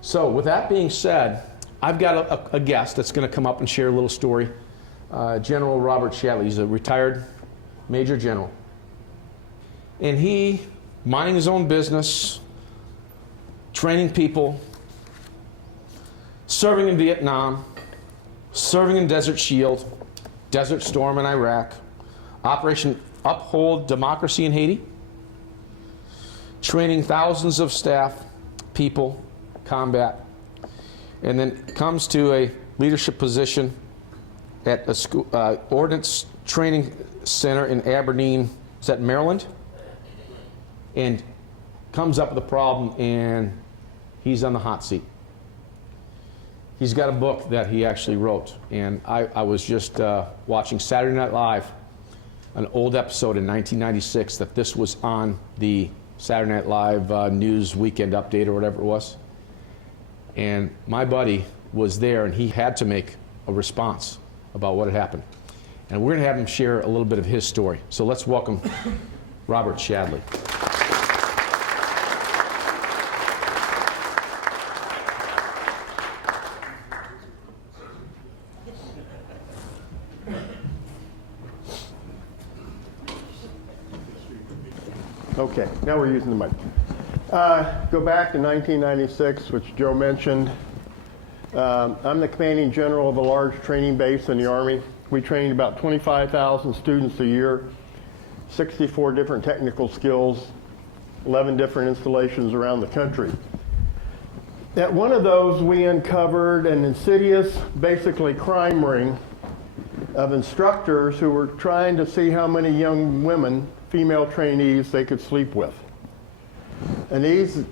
So with that being said, I've got a guest that's going to come up and share a little story. General Robert Shadley. He's a retired Major General. And he, minding his own business, training people, serving in Vietnam, serving in Desert Shield, Desert Storm in Iraq, Operation Uphold Democracy in Haiti, training thousands of staff, people, combat, and then comes to a leadership position at a school, Ordnance Training Center in Aberdeen, is that Maryland? And comes up with a problem, and he's on the hot seat. He's got a book that he actually wrote, and I was just watching Saturday Night Live, an old episode in 1996 that this was on the Saturday Night Live news weekend update or whatever it was. And my buddy was there, and he had to make a response about what had happened. And we're going to have him share a little bit of his story. So let's welcome Robert Shadley. Okay, now we're using the mic. Go back to 1996, which Joe mentioned. I'm the commanding general of a large training base in the Army. We trained about 25,000 students a year, 64 different technical skills, 11 different installations around the country. At one of those, we uncovered an insidious, basically crime ring of instructors who were trying to see how many young women, female trainees, they could sleep with. And these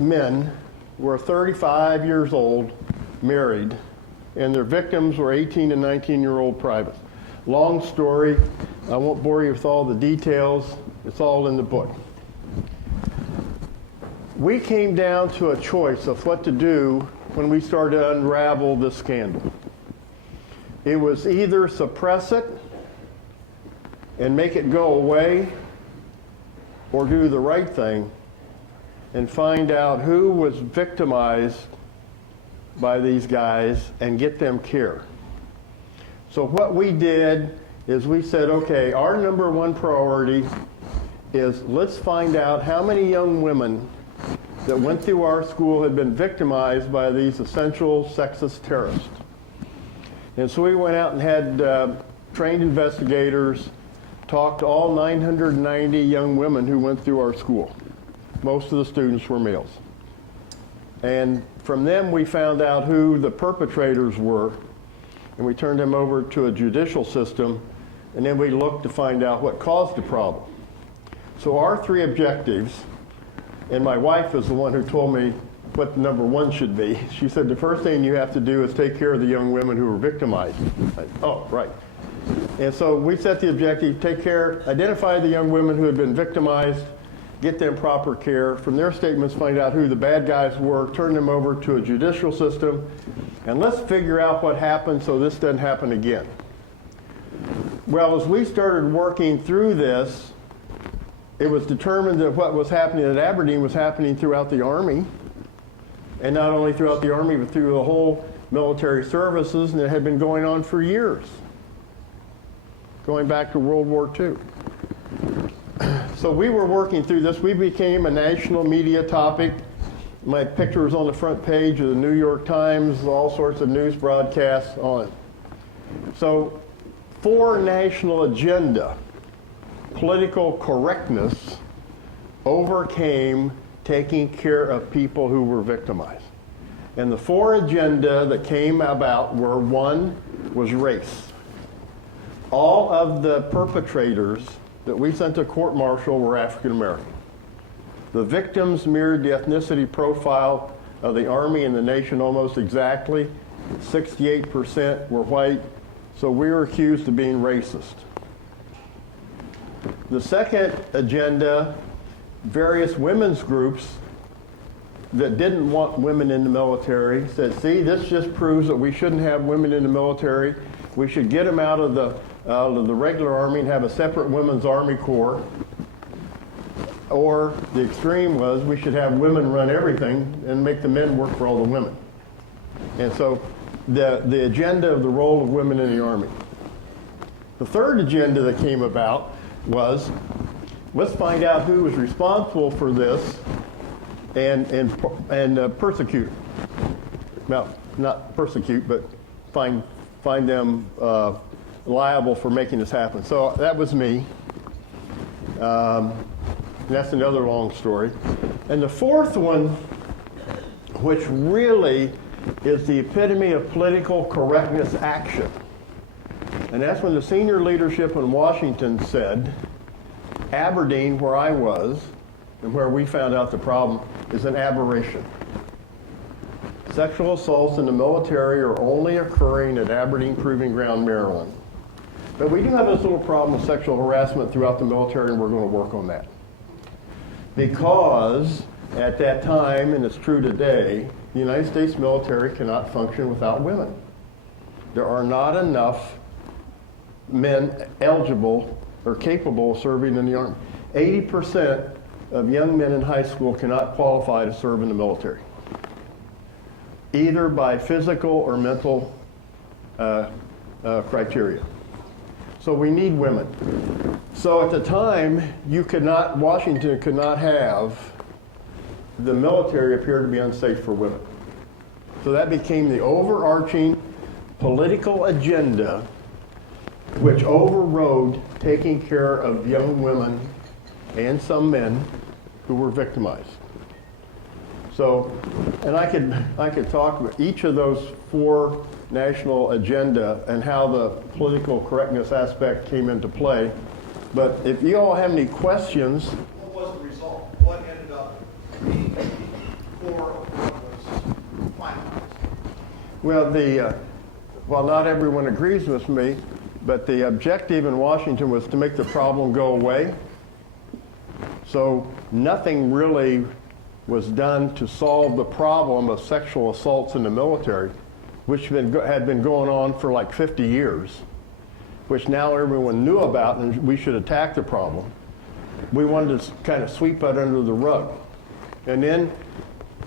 men were 35 years old, married, and their victims were 18 and 19-year-old privates. Long story. I won't bore you with all the details. It's all in the book. We came down to a choice of what to do when we started to unravel this scandal. It was either suppress it and make it go away, or do the right thing and find out who was victimized by these guys and get them care. So what we did is we said, okay, our number one priority is let's find out how many young women that went through our school had been victimized by these essential sexist terrorists. And so we went out and had trained investigators talk to all 990 young women who went through our school. Most of the students were males. And from them we found out who the perpetrators were, and we turned them over to a judicial system, and then we looked to find out what caused the problem. So our three objectives, and my wife is the one who told me what number one should be. She said the first thing you have to do is take care of the young women who were victimized. Oh, right. And so we set the objective, take care, identify the young women who had been victimized, get them proper care. From their statements, find out who the bad guys were, turn them over to a judicial system, and let's figure out what happened so this doesn't happen again. Well, as we started working through this, it was determined that what was happening at Aberdeen was happening throughout the Army, and not only throughout the Army, but through the whole military services, and it had been going on for years, going back to World War II. So we were working through this. We became a national media topic. My picture was on the front page of the New York Times, all sorts of news broadcasts on it. So for national agenda, political correctness overcame taking care of people who were victimized. And the four agenda that came about were, one was race. All of the perpetrators that we sent to court-martial were African American. The victims mirrored the ethnicity profile of the Army and the nation almost exactly. 68% were white, so we were accused of being racist. The second agenda, various women's groups that didn't want women in the military said, see, this just proves that we shouldn't have women in the military. We should get them out of the regular Army and have a separate women's Army Corps. Or the extreme was we should have women run everything and make the men work for all the women. And so the agenda of the role of women in the Army. The third agenda that came about was, let's find out who was responsible for this and persecute. Well, not persecute, but find them liable for making this happen. So that was me. That's another long story. And the fourth one, which really is the epitome of political correctness action. And that's when the senior leadership in Washington said, Aberdeen, where I was, and where we found out the problem, is an aberration. Sexual assaults in the military are only occurring at Aberdeen Proving Ground, Maryland. But we do have this little problem with sexual harassment throughout the military, and we're going to work on that. Because at that time, and it's true today, the United States military cannot function without women. There are not enough men eligible or capable of serving in the Army. 80% of young men in high school cannot qualify to serve in the military, either by physical or mental criteria. So we need women. So at the time, Washington could not have the military appear to be unsafe for women. So that became the overarching political agenda which overrode taking care of young women and some men who were victimized. So, and I could talk about each of those four national agenda and how the political correctness aspect came into play. But if you all have any questions. What was the result? What ended up being the core of what was finalized? Well, not everyone agrees with me, but the objective in Washington was to make the problem go away. So nothing really was done to solve the problem of sexual assaults in the military, which had been going on for like 50 years, which now everyone knew about, and we should attack the problem. We wanted to kind of sweep that under the rug. And then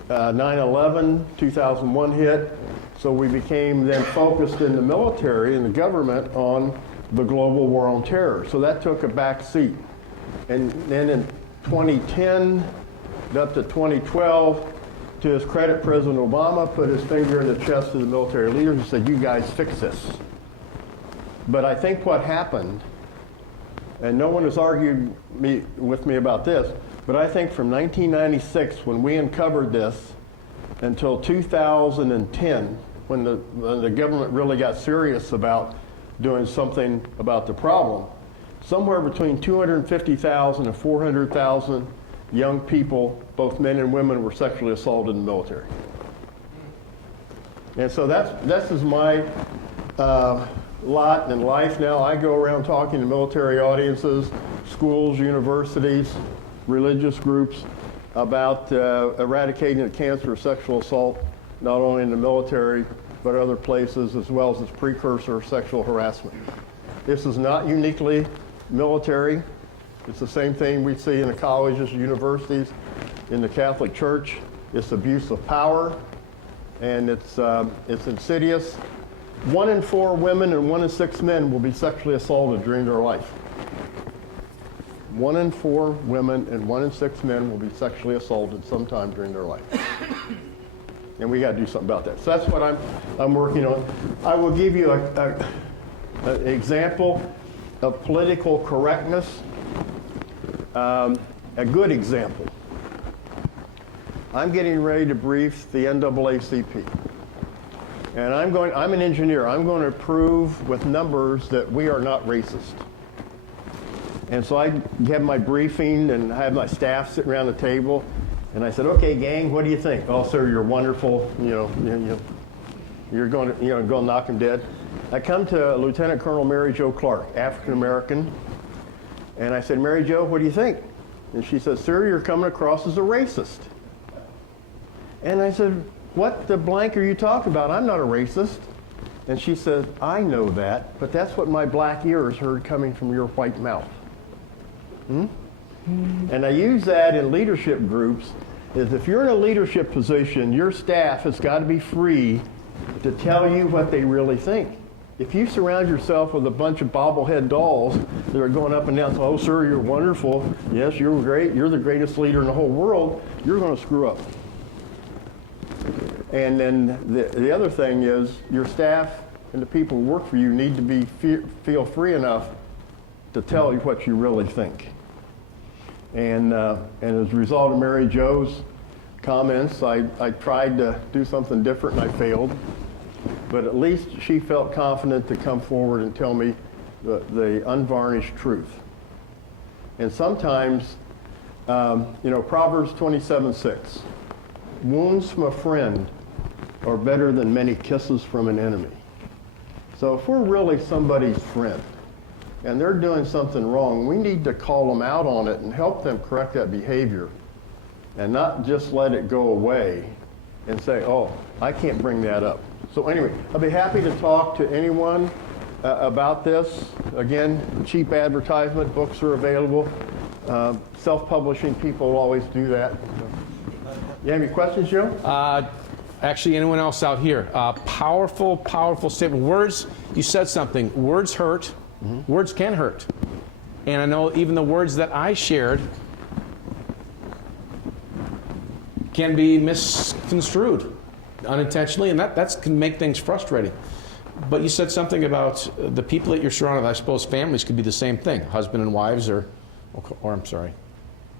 9/11, 2001 hit, so we became then focused in the military and the government on the global war on terror. So that took a back seat. And then in 2010 up to 2012, to his credit, President Obama put his finger in the chest of the military leaders and said, you guys fix this. But I think what happened, and no one has argued with me about this, but I think from 1996, when we uncovered this, until 2010, when the government really got serious about doing something about the problem, somewhere between 250,000 and 400,000 young people, both men and women, were sexually assaulted in the military. And so this is my lot in life now. I go around talking to military audiences, schools, universities, religious groups about eradicating the cancer of sexual assault, not only in the military, but other places, as well as its precursor, sexual harassment. This is not uniquely military. It's the same thing we see in the colleges, universities, in the Catholic Church. It's abuse of power, and it's insidious. 1 in 4 women and 1 in 6 men will be sexually assaulted during their life. 1 in 4 women and 1 in 6 men will be sexually assaulted sometime during their life. And we got to do something about that. So that's what I'm working on. I will give you an example of political correctness. A good example. I'm getting ready to brief the NAACP. And I'm an engineer. I'm going to prove with numbers that we are not racist. And so I have my briefing and I have my staff sitting around the table. And I said, okay, gang, what do you think? Oh, sir, you're wonderful. You're going to go knock him dead. I come to Lieutenant Colonel Mary Jo Clark, African American. And I said, Mary Jo, what do you think? And she said, sir, you're coming across as a racist. And I said, what the blank are you talking about? I'm not a racist. And she said, I know that, but that's what my black ears heard coming from your white mouth. And I use that in leadership groups, is if you're in a leadership position, your staff has got to be free to tell you what they really think. If you surround yourself with a bunch of bobblehead dolls that are going up and down, oh, sir, you're wonderful. Yes, you're great. You're the greatest leader in the whole world. You're going to screw up. And then the other thing is your staff and the people who work for you need to feel free enough to tell you what you really think. And as a result of Mary Jo's comments, I tried to do something different and I failed. But at least she felt confident to come forward and tell me the unvarnished truth. And sometimes, Proverbs 27:6, wounds from a friend are better than many kisses from an enemy. So if we're really somebody's friend and they're doing something wrong, we need to call them out on it and help them correct that behavior and not just let it go away and say, oh, I can't bring that up. So anyway, I'll be happy to talk to anyone about this. Again, cheap advertisement, books are available. Self-publishing people will always do that. You have any questions, Joe? Actually, anyone else out here? Powerful, powerful statement. Words, you said something. Words hurt. Mm-hmm. Words can hurt. And I know even the words that I shared can be misconstrued unintentionally, and that can make things frustrating. But you said something about the people that you're surrounded with. I suppose families could be the same thing. Husband and wives, or I'm sorry,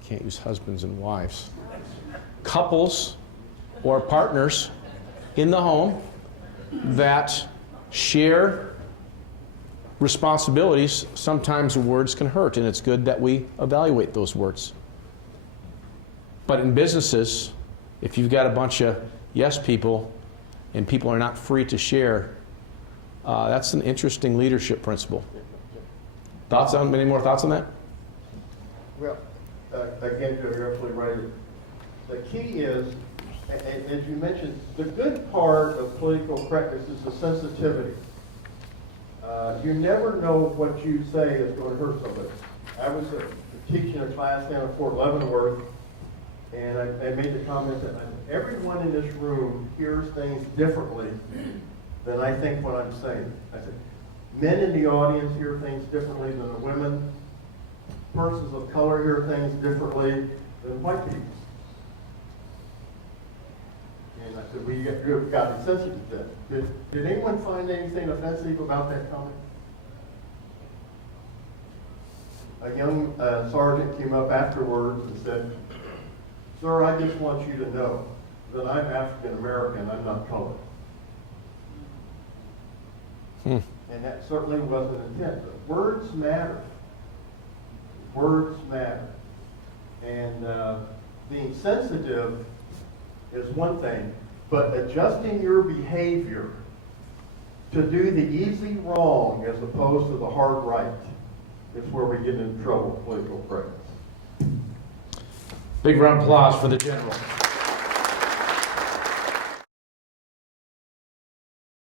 can't use husbands and wives. Couples or partners in the home that share responsibilities. Sometimes words can hurt, and it's good that we evaluate those words. But in businesses, if you've got a bunch of yes people and people are not free to share, that's an interesting leadership principle. Any more thoughts on that? Well, again, Joe, you're absolutely right. The key is, and as you mentioned, the good part of political correctness is the sensitivity. You never know what you say is going to hurt somebody. I was teaching a class down at Fort Leavenworth, and I made the comment that everyone in this room hears things differently than I think what I'm saying. I said, men in the audience hear things differently than the women. Persons of color hear things differently than white people. And I said, well, you've got to be sensitive to that. Did anyone find anything offensive about that comment? A young sergeant came up afterwards and said, sir, I just want you to know that I'm African American, I'm not colored. And that certainly wasn't intent. But words matter. Words matter. And being sensitive is one thing, but adjusting your behavior to do the easy wrong as opposed to the hard right is where we get into trouble with political correctness. Big round of applause for the General.